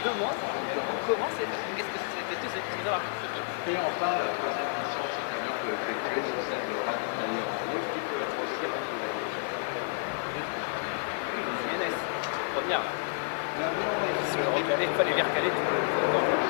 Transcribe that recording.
2 mois, on commence et qu'est-ce que c'est fait c'est très avoir Et enfin, la troisième mission, c'est un camion peut effectuer, c'est celle de ravitailler en eau qui peut être aussi ravitaillé. CNS, première. L'avion est Se recaler, il fallait les recaler tout le temps.